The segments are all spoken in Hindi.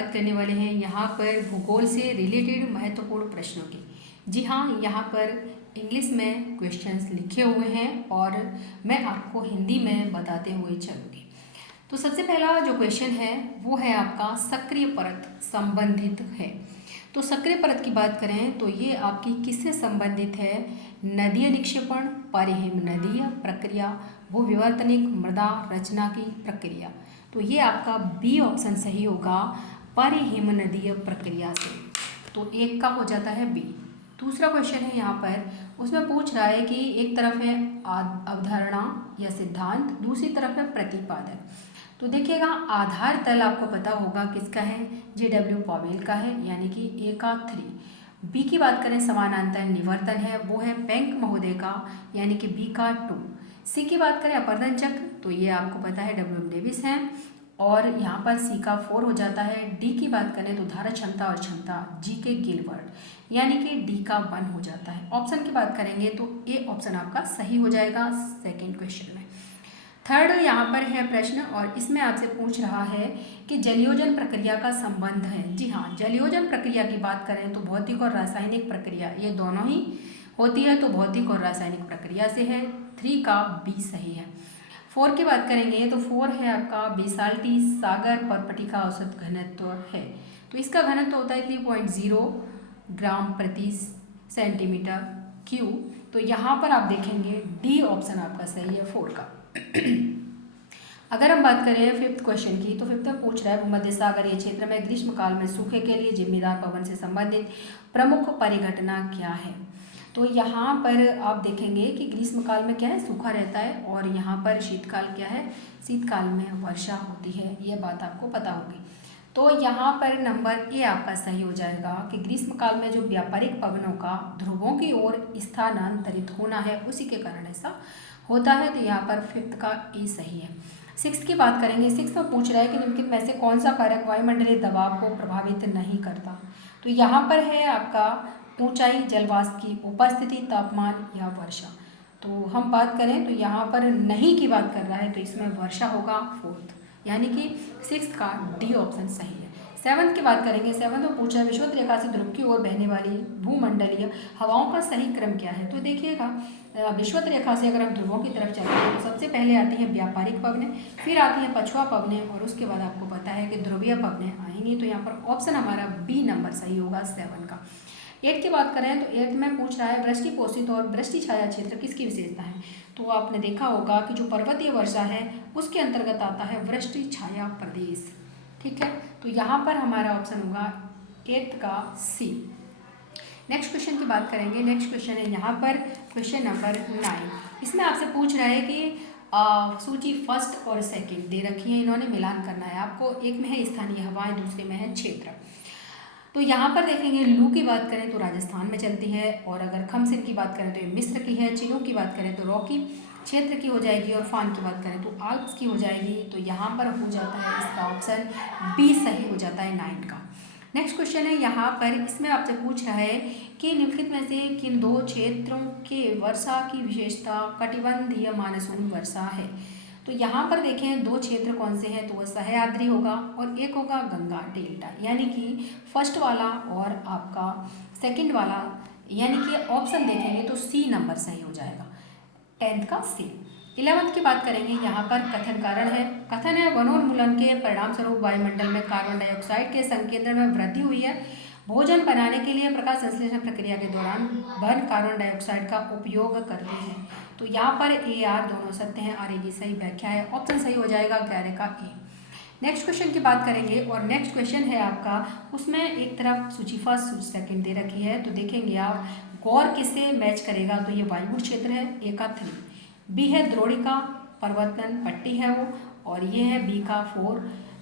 बात करने वाले हैं यहाँ पर भूगोल से रिलेटेड महत्वपूर्ण प्रश्नों की। जी हाँ, यहाँ पर इंग्लिश में क्वेश्चंस लिखे हुए हैं और मैं आपको हिंदी में बताते हुए चलूँगी। तो सबसे पहला जो क्वेश्चन है वो है आपका सक्रिय परत संबंधित है। तो सक्रिय परत की बात करें तो ये आपकी किससे संबंधित है? नदीय निक्षेपण, परिहिमनदीय प्रक्रिया, भूविवर्तनिक मृदा रचना की प्रक्रिया। तो ये आपका बी ऑप्शन सही होगा, परिहिमनदीय प्रक्रिया से। तो एक का हो जाता है बी। दूसरा क्वेश्चन है यहाँ पर, उसमें पूछ रहा है कि एक तरफ है अवधारणा या सिद्धांत, दूसरी तरफ है प्रतिपादन। तो देखिएगा आधार तल आपको पता होगा किसका है, JW पॉवेल का है, यानी कि ए का 3। बी की बात करें समानांतर निवर्तन है, वो है पेंक महोदय का, यानी कि बी का 2। सी की बात करें अपरदन चक्र, तो ये आपको पता है WM डेविस है, और यहाँ पर सी का 4 हो जाता है। डी की बात करें तो धारा क्षमता और क्षमता, जी के गिलबर्ट, यानी कि डी का 1 हो जाता है। ऑप्शन की बात करेंगे तो ए ऑप्शन आपका सही हो जाएगा सेकेंड क्वेश्चन में। थर्ड यहाँ पर है प्रश्न, और इसमें आपसे पूछ रहा है कि जलयोजन प्रक्रिया का संबंध है। जी हाँ, जलयोजन प्रक्रिया की बात करें तो भौतिक और रासायनिक प्रक्रिया ये दोनों ही होती है, तो भौतिक और रासायनिक प्रक्रिया से है। 3 का बी सही है। 4 की बात करेंगे तो 4 है आपका बेसाल्टी सागर पर्पटी का औसत घनत्व है। तो इसका घनत्व होता है 3.0 ग्राम प्रति सेंटीमीटर क्यूब। तो यहाँ पर आप देखेंगे डी ऑप्शन आपका सही है 4 का। अगर हम बात करें फिफ्थ क्वेश्चन की, तो फिफ्थ में पूछ रहा है भूमध्य सागरीय क्षेत्र में ग्रीष्मकाल में सूखे के लिए जिम्मेदार पवन से संबंधित प्रमुख परिघटना क्या है। तो यहाँ पर आप देखेंगे कि ग्रीष्मकाल में क्या है, सूखा रहता है, और यहाँ पर शीतकाल क्या है, शीतकाल में वर्षा होती है। ये बात आपको पता होगी। तो यहाँ पर नंबर ए आपका सही हो जाएगा कि ग्रीष्मकाल में जो व्यापारिक पवनों का ध्रुवों की ओर स्थानांतरित होना है उसी के कारण ऐसा होता है। तो यहाँ पर फिफ्थ का ए सही है। सिक्स्थ की बात करेंगे। सिक्स्थ में पूछ रहा है कि निम्नलिखित में से कौन सा कारक वायुमंडलीय दबाव को प्रभावित नहीं करता। तो यहाँ पर है आपका ऊंचाई, जलवाष्प की उपस्थिति, तापमान या वर्षा। तो हम बात करें तो यहाँ पर नहीं की बात कर रहा है, तो इसमें वर्षा होगा फोर्थ, यानी कि सिक्स्थ का डी ऑप्शन सही है। सेवन्थ की बात करेंगे। सेवन्थ में पूछा विषुवत रेखा से ध्रुव की ओर बहने वाली भूमंडलीय हवाओं का सही क्रम क्या है। तो देखिएगा विषुवत रेखा से अगर हम ध्रुवों की तरफ चलते हैं तो सबसे पहले आती हैं व्यापारिक पवनें, फिर आती हैं पछुआ पवनें, और उसके बाद आपको पता है कि ध्रुवीय पवनें आएंगी। तो यहाँ पर ऑप्शन हमारा बी नंबर सही होगा 7 का। 8 की बात करें तो 8 में पूछ रहा है वृष्टि पोषित और वृष्टि छाया क्षेत्र किसकी विशेषता है। तो आपने देखा होगा कि जो पर्वतीय वर्षा है उसके अंतर्गत आता है वृष्टि छाया प्रदेश। ठीक है, तो यहाँ पर हमारा ऑप्शन होगा 8 का सी। नेक्स्ट क्वेश्चन की बात करेंगे। नेक्स्ट क्वेश्चन है यहाँ पर क्वेश्चन नंबर 9। इसमें आपसे पूछ रहा है कि सूची फर्स्ट और सेकंड दे रखी है, इन्होंने मिलान करना है आपको। एक में है स्थानीय हवाएं, दूसरे में है क्षेत्र। तो यहाँ पर देखेंगे लू की बात करें तो राजस्थान में चलती है, और अगर खमसिन की बात करें तो ये मिस्र की है। चिनू की बात करें तो रॉकी क्षेत्र की हो जाएगी, और फान की बात करें तो आल्प्स की हो जाएगी। तो यहाँ पर हो जाता है इसका ऑप्शन बी सही हो जाता है 9 का। नेक्स्ट क्वेश्चन है यहाँ पर, इसमें आपसे पूछ रहा है कि निम्नलिखित में से किन 2 क्षेत्रों के वर्षा की विशेषता कटिबंधीय मानसून वर्षा है। तो यहाँ पर देखें 2 क्षेत्र कौन से हैं, तो वह सह्याद्री होगा और एक होगा गंगा डेल्टा, यानी कि फर्स्ट वाला और आपका सेकंड वाला, यानी कि ऑप्शन देखेंगे तो सी नंबर सही हो जाएगा 10th का सी। 11th की बात करेंगे। यहाँ पर कथन कारण है। कथन है वनोन्मूलन के परिणाम स्वरूप वायुमंडल में कार्बन डाइऑक्साइड के संकेंद्रण में वृद्धि हुई है। भोजन बनाने के लिए प्रकाश संश्लेषण प्रक्रिया के दौरान वन कार्बन डाइऑक्साइड का उपयोग करते हैं। तो यहाँ पर ए आर दोनों सत्य हैं, आर ए की सही व्याख्या है, ऑप्शन सही हो जाएगा 11 का ए। नेक्स्ट क्वेश्चन की बात करेंगे, और नेक्स्ट क्वेश्चन है आपका, उसमें एक तरफ सूची फर्स्ट सूची सेकंड दे रखी है। तो देखेंगे आप गौर किससे मैच करेगा, तो ये वायुगुण क्षेत्र है ए का 3, बी है द्रोणिका परिवर्तन पट्टी है वो, और ये है बी का 4,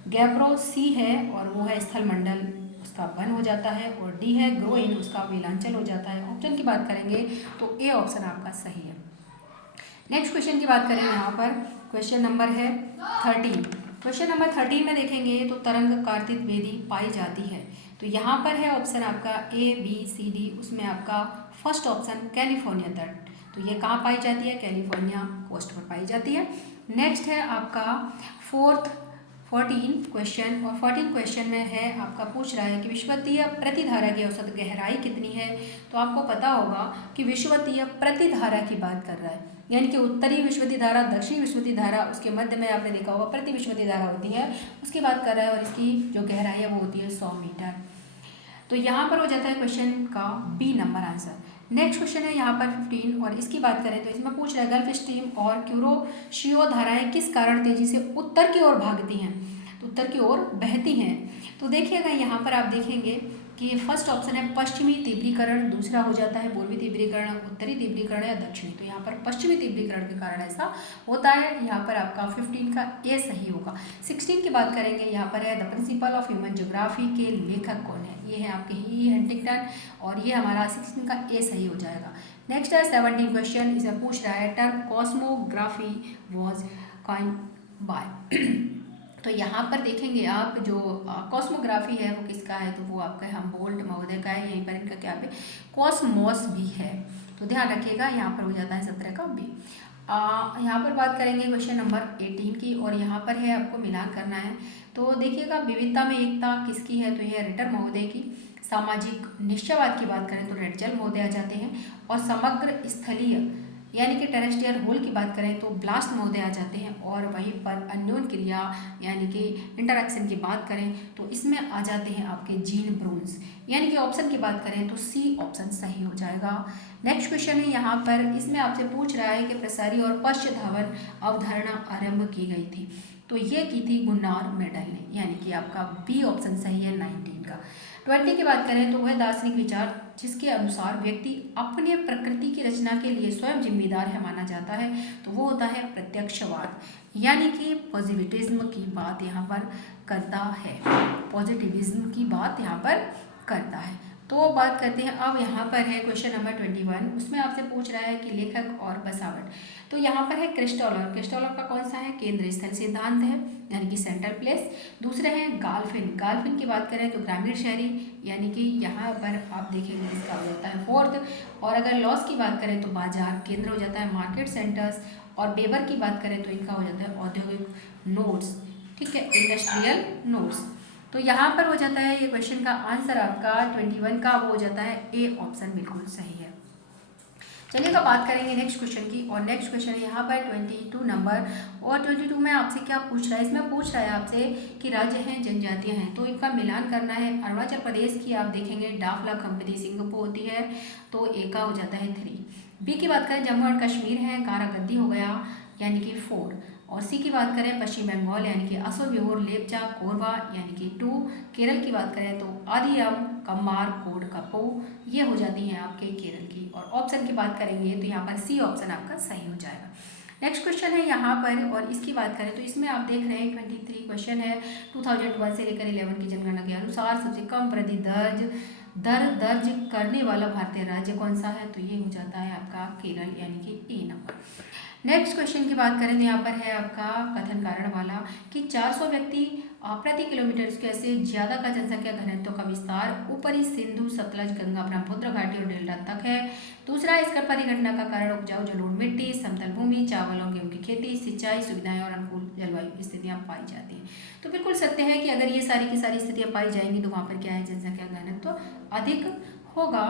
गैब्रो सी है और वो है स्थल मंडल, उसका 1 हो जाता है, और डी है ग्रोइन, उसका वेलांचल हो जाता है। ऑप्शन की बात करेंगे तो ए ऑप्शन आपका सही है। नेक्स्ट क्वेश्चन की बात करें यहाँ पर, क्वेश्चन नंबर है 13। क्वेश्चन नंबर 13 में देखेंगे तो तरंग कार्तिक वेदी पाई जाती है। तो यहाँ पर है ऑप्शन आपका ए बी सी डी, उसमें आपका फर्स्ट ऑप्शन कैलिफोर्निया तट। तो ये कहाँ पाई जाती है, कैलिफोर्निया कोस्ट पर पाई जाती है। नेक्स्ट है आपका 14 क्वेश्चन, और 14 क्वेश्चन में है आपका पूछ रहा है कि विषुवतीय प्रतिधारा की औसत गहराई कितनी है। तो आपको पता होगा कि विषुवतीय प्रतिधारा की बात कर रहा है, यानी कि उत्तरी विषुवतीय धारा, दक्षिणी विषुवतीय धारा, उसके मध्य में आपने देखा होगा प्रति विषुवतीय धारा होती है, उसकी बात कर रहा है, और इसकी जो गहराई है वो होती है 100 मीटर। तो यहाँ पर हो जाता है क्वेश्चन का B number answer. Next question है यहाँ पर 15, और इसकी बात करें तो इसमें पूछ रहा है गल्फ स्ट्रीम और क्यूरोशियो धाराएं किस कारण तेजी से उत्तर की ओर भागती हैं, तो उत्तर की ओर बहती हैं। तो देखिएगा यहाँ पर आप देखेंगे कि फर्स्ट ऑप्शन है पश्चिमी तीव्रीकरण, दूसरा हो जाता है पूर्वी तीव्रीकरण, उत्तरी तीव्रीकरण या दक्षिणी। तो यहाँ पर पश्चिमी तीव्रीकरण के कारण ऐसा होता है। यहाँ पर आपका 15 का ए सही होगा। 16 की बात करेंगे, यहाँ पर है the principle of human geography के लेखक कौन है, ये है आपके ही हंटिंगटन, और ये हमारा 16 का ए सही हो जाएगा। नेक्स्ट है 17 क्वेश्चन, इसे पूछ रहा है term cosmography was coined bye. तो यहाँ पर देखेंगे आप जो कॉस्मोग्राफी है वो किसका है, तो वो आपका हम्बोल्ट महोदय का है। यहीं पर इनका क्या पे कॉस्मोस भी है, तो ध्यान रखिएगा। यहाँ पर हो जाता है 17 का बी। यहाँ पर बात करेंगे क्वेश्चन नंबर 18 की, और यहाँ पर है आपको मिलान करना है। तो देखिएगा विविधता में एकता किसकी है, तो यह रिटर महोदय की। सामाजिक निश्चयवाद की बात करें तो रेडजल महोदय आ जाते हैं, और समग्र स्थलीय यानी कि टेरेस्ट्रियल होल की बात करें तो ब्लास्ट महोदय आ जाते हैं, और वहीं पर अन्योन क्रिया यानी कि इंटरैक्शन की बात करें तो इसमें आ जाते हैं आपके जीन ब्रोन्स। यानी कि ऑप्शन की बात करें तो सी ऑप्शन सही हो जाएगा। नेक्स्ट क्वेश्चन है यहाँ पर, इसमें आपसे पूछ रहा है कि प्रसारी और पश्च धावन अवधारणा आरंभ की गई थी, तो ये की थी गुन्नार मेडल ने, यानी कि आपका बी ऑप्शन सही है 19 का। 20 की बात करें तो वह दार्शनिक विचार जिसके अनुसार व्यक्ति अपने प्रकृति की रचना के लिए स्वयं जिम्मेदार है माना जाता है, तो वो होता है प्रत्यक्षवाद, यानी कि पॉजिटिविज्म की बात यहाँ पर करता है। पॉजिटिविज्म की बात यहाँ पर करता है। तो बात करते हैं अब यहाँ पर है क्वेश्चन नंबर 21, उसमें आपसे पूछ रहा है कि लेखक और बसावट। तो यहाँ पर है क्रिस्टोलर। क्रिस्टोलर का कौन सा है, केंद्र स्थल सिद्धांत है, यानी कि सेंट्रल प्लेस। दूसरे हैं गाल्फिन। गाल्फिन की बात करें तो ग्रामीण शहरी, यानी कि यहाँ पर आप देखेंगे इसका हो जाता है 4th। और अगर लॉस की बात करें तो बाजार, केंद्र हो जाता है मार्केट सेंटर्स। और बेबर की बात करें तो इनका हो जाता है औद्योगिक नोड्स, ठीक है, इंडस्ट्रियल नोड्स। तो यहाँ पर हो जाता है ये क्वेश्चन का आंसर आपका 21 का वो हो जाता है ए ऑप्शन बिल्कुल सही है। चलिएगा बात करेंगे नेक्स्ट क्वेश्चन की, और नेक्स्ट क्वेश्चन है यहाँ पर 22 नंबर, और 22 में आपसे क्या पूछ रहा है, इसमें पूछ रहा है आपसे कि राज्य हैं जनजातियाँ हैं, तो इनका मिलान करना है। अरुणाचल प्रदेश की आप देखेंगे डाफला कंपनी सिंगापुर होती है, तो ए का हो जाता है 3। बी की बात करें जम्मू एंड कश्मीर है, कारागद्दी हो गया यानी कि 4। और सी की बात करें पश्चिम बंगाल यानी कि असो बिहोर लेपचा कोरबा यानी कि 2। केरल की बात करें तो आदियम कम्मार कोड कपो, ये हो जाती हैं आपके केरल की। और ऑप्शन की बात करेंगे तो यहाँ पर सी ऑप्शन आपका सही हो जाएगा। नेक्स्ट क्वेश्चन है यहाँ पर, और इसकी बात करें तो इसमें आप देख रहे हैं 23 क्वेश्चन है। 2001 से लेकर 11 की जनगणना के अनुसार सबसे कम वृद्धि दर दर्ज करने वाला भारतीय राज्य कौन सा है, तो ये हो जाता है आपका केरल, यानी कि ए नंबर। नेक्स्ट क्वेश्चन की बात करें तो यहाँ पर है आपका कथन कारण वाला कि 400 व्यक्ति प्रति किलोमीटर स्क्वायर से ज़्यादा का जनसंख्या घनत्व का विस्तार ऊपरी सिंधु सतलज गंगा ब्रह्मपुत्र घाटी और डेल्टा तक है। दूसरा, इसका परिघटना का कारण उपजाऊ जलोढ़ मिट्टी, समतल भूमि, चावल और गेहूं की खेती, सिंचाई सुविधाएं और अनुकूल जलवायु स्थितियां पाई जाती हैं। तो बिल्कुल सत्य है कि अगर ये सारी की सारी स्थितियां पाई जाएंगी तो वहाँ पर क्या है, जनसंख्या घनत्व अधिक होगा।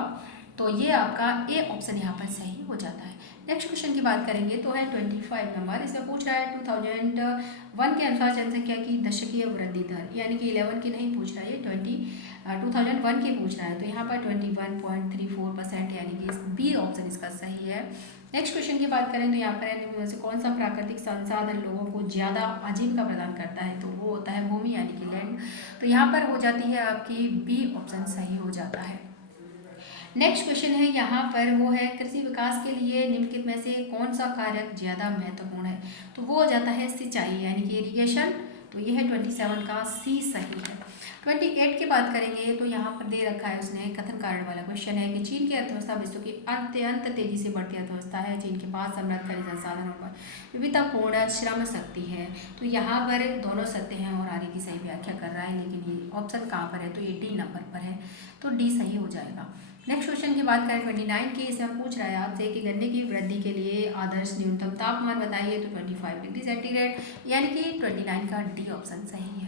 तो ये आपका ए ऑप्शन यहाँ पर सही हो जाता है। नेक्स्ट क्वेश्चन की बात करेंगे तो है 25 नंबर, इसमें पूछ रहा है 2001 के अनुसार जनसंख्या की दशकीय वृद्धि दर, यानी कि 11 की नहीं पूछ रहा है, 2001 की पूछ रहा है। तो यहाँ पर 21.34%, यानी कि बी ऑप्शन इसका सही है। नेक्स्ट क्वेश्चन की बात करें तो यहाँ पर निम्न में से कौन सा प्राकृतिक संसाधन लोगों को ज़्यादा आजीविका प्रदान करता है, तो वो होता है भूमि, यानी कि लैंड। तो यहाँ पर हो जाती है आपकी बी ऑप्शन सही हो जाता है। नेक्स्ट क्वेश्चन है यहाँ पर, वो है कृषि विकास के लिए निम्नलिखित में से कौन सा कारक ज़्यादा महत्वपूर्ण है, तो वो हो जाता है सिंचाई, यानी कि इरिगेशन। तो ये है 27 का सी सही है। 28 की बात करेंगे तो यहाँ पर दे रखा है उसने कथन कारण वाला क्वेश्चन है कि चीन की अर्थव्यवस्था विश्व की अत्यंत तेजी से बढ़ती अर्थव्यवस्था है। चीन के पास समृद्ध खनिज संसाधनों पर विविधतापूर्ण श्रम शक्ति है। तो यहाँ पर दोनों सत्य हैं और आगे की सही व्याख्या कर रहा है, लेकिन ये ऑप्शन कहाँ पर है, तो ये डी नंबर पर है, तो डी सही हो जाएगा। नेक्स्ट क्वेश्चन की बात करें 29 की, इसमें पूछ रहा है आपसे कि गन्ने की वृद्धि के लिए आदर्श न्यूनतम तापमान बताइए, तो 25 डिग्री सेंटीग्रेड, यानी कि 29 का डी ऑप्शन सही है।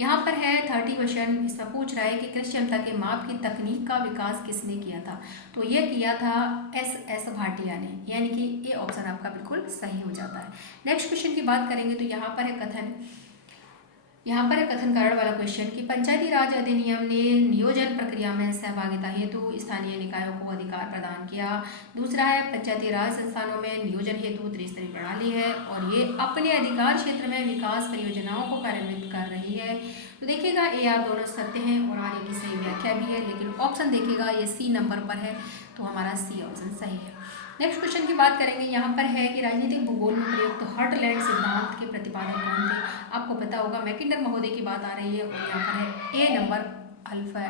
यहाँ पर है 30 क्वेश्चन, इसमें पूछ रहा है कि कृषि क्षमता के माप की तकनीक का विकास किसने किया था, तो ये किया था एस भाटिया ने, यानी कि ये ऑप्शन आपका बिल्कुल सही हो जाता है। नेक्स्ट क्वेश्चन की बात करेंगे तो यहाँ पर है कथन कारण वाला क्वेश्चन कि पंचायती राज अधिनियम ने नियोजन प्रक्रिया में सहभागिता हेतु स्थानीय निकायों को अधिकार प्रदान किया। दूसरा है पंचायती राज संस्थानों में नियोजन हेतु त्रिस्तरीय प्रणाली है और ये अपने अधिकार क्षेत्र में विकास परियोजनाओं को कार्यान्वित कर रही है। तो देखिएगा ए आर दोनों सत्य हैं और आर की सही व्याख्या भी है, लेकिन ऑप्शन देखिएगा ये सी नंबर पर है, तो हमारा सी ऑप्शन सही है। नेक्स्ट क्वेश्चन की बात करेंगे, यहाँ पर है कि राजनीतिक भूगोल में प्रयुक्त हर्टलैंड सिद्धांत के प्रतिपादक कौन थे। आपको पता होगा मैकिंडर महोदय की बात आ रही है और यहाँ पर है ए नंबर अल्फा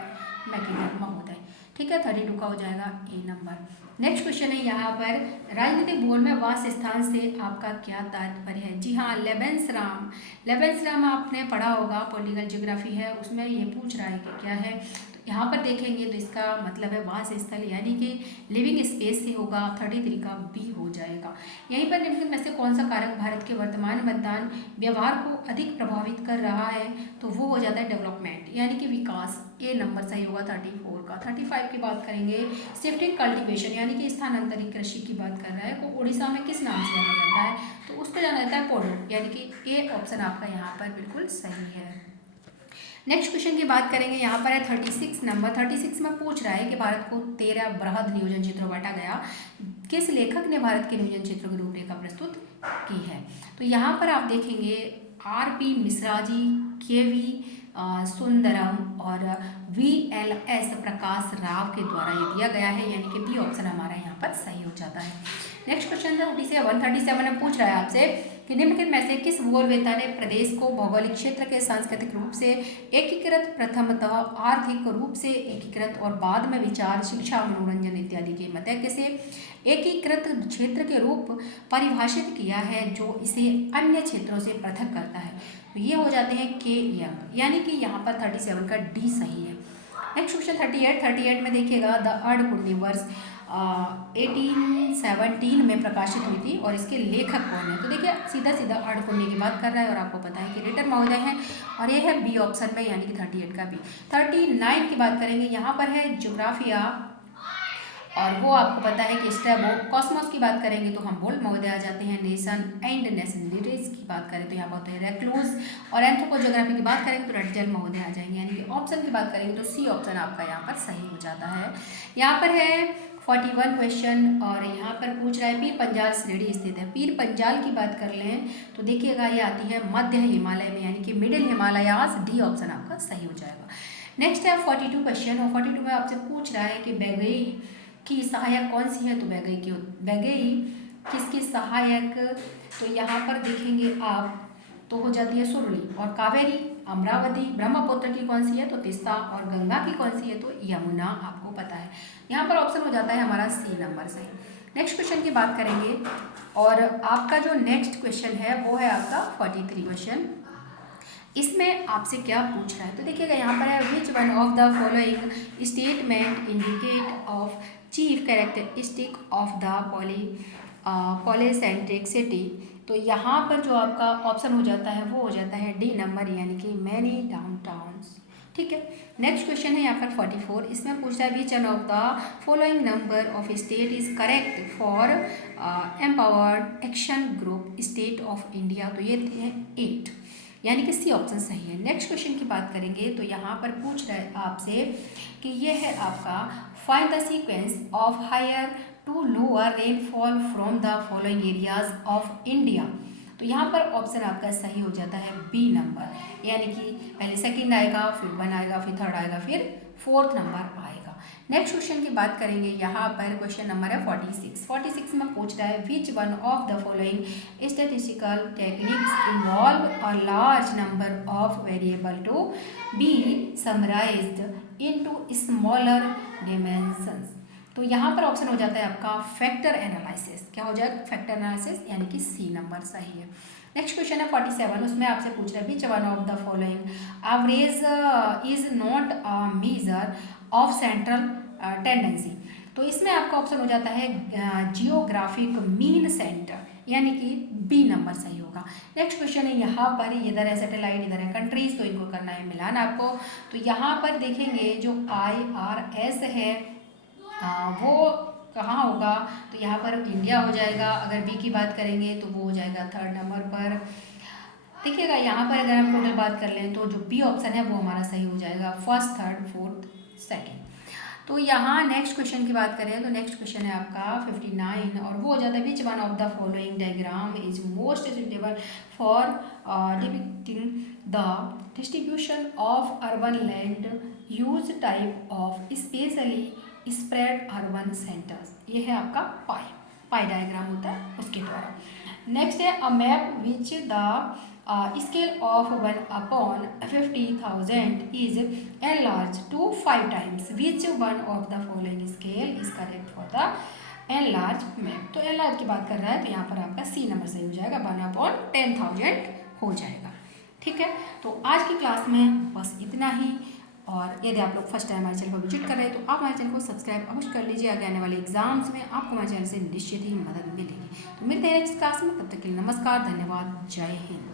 मैकिंडर महोदय। ठीक है, 32 का हो जाएगा ए नंबर। नेक्स्ट क्वेश्चन है यहाँ पर राजनीतिक भूगोल में वास स्थान से आपका क्या तात्पर्य है। जी हाँ, लेबेंसराम आपने पढ़ा होगा, पॉलिटिकल ज्योग्राफी है, उसमें ये पूछ रहा है कि क्या है। यहाँ पर देखेंगे तो इसका मतलब है वास स्थल, यानी कि लिविंग स्पेस से होगा, 33 का बी हो जाएगा। यहीं पर निम्नलिखित में से कौन सा कारक भारत के वर्तमान मतदान व्यवहार को अधिक प्रभावित कर रहा है, तो वो हो जाता है डेवलपमेंट, यानी कि विकास। ए नंबर सही होगा 34 का। 35 की बात करेंगे, शिफ्टिंग कल्टीवेशन यानी कि स्थानांतरित कृषि की बात कर रहा है, को उड़ीसा में किस नाम से जाना जाता है, तो उसको जाना जाता है पोडो, यानी कि ए ऑप्शन आपका यहाँ पर बिल्कुल सही है। नेक्स्ट क्वेश्चन की बात करेंगे, यहाँ पर है 36 नंबर। 36 में पूछ रहा है कि भारत को 13 बृहद नियोजन क्षेत्रों बांटा गया, किस लेखक ने भारत के नियोजन क्षेत्रों की रूपरेखा प्रस्तुत की है। तो यहाँ पर आप देखेंगे आर.पी. मिश्रा जी, के.वी. सुंदरम और VLS प्रकाश राव के द्वारा ये दिया गया है, यानी कि बी ऑप्शन हमारा यहाँ पर सही हो जाता है। नेक्स्ट क्वेश्चन 137 में पूछ रहा है आपसे कि निम्नलिखित में से किस भूगोलवेत्ता ने प्रदेश को भौगोलिक क्षेत्र के सांस्कृतिक रूप से एकीकृत, प्रथमतः आर्थिक रूप से एकीकृत और बाद में विचार, शिक्षा, मनोरंजन इत्यादि के मध्य से एकीकृत क्षेत्र के रूप परिभाषित किया है, जो इसे अन्य क्षेत्रों से पृथक करता है। तो ये हो जाते हैं के यंग, यानी कि यहाँ पर 37 का डी सही है। नेक्स्ट क्वेश्चन 38 में देखिएगा द अर्धकुंडी वर्ष 1817 में प्रकाशित हुई थी और इसके लेखक कौन है। तो देखिए सीधा अर्धकुंडी की बात कर रहा है और आपको पता है कि रिटर महोदय हैं और ये है बी ऑप्शन में, यानी कि 38 का बी। 39 की बात करेंगे, यहाँ पर है ज्योग्राफिया और वो आपको पता है कि स्टेबो। कॉस्मोस की बात करेंगे तो हम बोल्ट महोदय आ जाते हैं। नेशन एंड नेशनलिटीज की बात करें तो यहाँ पर होते हैं रेक्लूज और एंथ्रोपोजियोग्राफी की बात करेंगे तो रटजल महोदय आ जाएंगे, यानी कि ऑप्शन की बात करेंगे तो सी ऑप्शन आपका यहाँ पर सही हो जाता है। यहाँ पर है 41 क्वेश्चन और यहाँ पर पूछ रहा है पीर पंजाल श्रेणी स्थित है। पीर पंजाल की बात कर लें तो देखिएगा ये आती है मध्य हिमालय में, यानी कि मिडिल हिमालयाज, डी ऑप्शन आपका सही हो जाएगा। नेक्स्ट है 42 क्वेश्चन और 42 में आपसे पूछ रहा है कि बैगई की सहायक कौन सी है, तो बैगई किसकी सहायक, तो यहाँ पर देखेंगे आप तो हो जाती है सुरुली, और कावेरी, अमरावती, ब्रह्मपुत्र की कौन सी है तो तीस्ता, और गंगा की कौन सी है तो यमुना, आपको पता है। यहाँ पर ऑप्शन हो जाता है हमारा सी नंबर सही। नेक्स्ट क्वेश्चन की बात करेंगे और आपका जो नेक्स्ट क्वेश्चन है वो है आपका 43 क्वेश्चन। इसमें आपसे क्या पूछ रहा है, तो देखिएगा यहाँ पर है which one of the following statement indicate of chief characteristic of the polycentric city. तो यहाँ पर जो आपका ऑप्शन हो जाता है वो हो जाता है डी नंबर, यानी कि मैनी डाउनटाउन्स। ठीक है, नेक्स्ट क्वेश्चन है यहाँ पर 44। इसमें पूछ रहा है which one of the following number of state is correct for empowered action group state of India. तो ये थे 8, यानी कि सी ऑप्शन सही है। नेक्स्ट क्वेश्चन की बात करेंगे तो यहाँ पर पूछ रहा है आपसे कि ये है आपका find the sequence of higher to lower rainfall from the following areas of India. तो यहाँ पर ऑप्शन आपका सही हो जाता है बी नंबर, यानी कि पहले सेकंड आएगा, फिर 1 आएगा, फिर 3rd आएगा, फिर 4th नंबर आएगा। नेक्स्ट क्वेश्चन की बात करेंगे, यहाँ पर क्वेश्चन नंबर है 46 में पूछ रहा है which one of the following statistical techniques involve a large number of variable to be summarised into smaller dimensions. तो यहाँ पर ऑप्शन हो जाता है आपका फैक्टर एनालिसिस। क्या हो जाएगा फैक्टर एनालिसिस, यानी कि सी नंबर सही है। नेक्स्ट क्वेश्चन है 47, उसमें आपसे पूछ रहा है which one of the following average is not a measure of central tendency. तो इसमें आपका ऑप्शन हो जाता है जियोग्राफिक मीन सेंटर, यानी कि बी नंबर सही होगा। नेक्स्ट क्वेश्चन है यहाँ पर, इधर है सैटेलाइट, इधर है कंट्रीज, तो इनको करना है मिलान आपको। तो यहाँ पर देखेंगे जो IRS है वो कहाँ होगा, तो यहाँ पर इंडिया हो जाएगा। अगर बी की बात करेंगे तो वो हो जाएगा 3rd नंबर पर। देखिएगा यहाँ पर अगर हम टोटल बात कर लें तो जो बी ऑप्शन है वो हमारा सही हो जाएगा, 1st 3rd 4th 2nd। तो यहाँ नेक्स्ट क्वेश्चन की बात करें तो नेक्स्ट क्वेश्चन है आपका 59 और वो हो जाता है, which one of the following diagram is most suitable for depicting the distribution of urban land use type of specially spread urban centres. ये है आपका पाई डायग्राम होता है उसके द्वारा। नेक्स्ट है a map which the scale of 1/50,000 is enlarged to 5 times. Which one of the following scale is correct for the enlarged map? तो enlarged की बात कर रहा है तो यहाँ पर आपका सी नंबर सही हो जाएगा, 1/10,000 हो जाएगा। ठीक है, तो आज की क्लास में बस इतना ही। और यदि आप लोग फर्स्ट टाइम हमारे चैनल को विजिट कर रहे हैं तो आप हमारे चैनल को सब्सक्राइब अवश्य कर लीजिए। आगे आने वाले एग्जाम्स में आपको हमारे चैनल से निश्चित ही मदद मिलेगी। तो मिलते हैं नेक्स्ट क्लास में, तब तक के लिए नमस्कार, धन्यवाद, जय हिंद।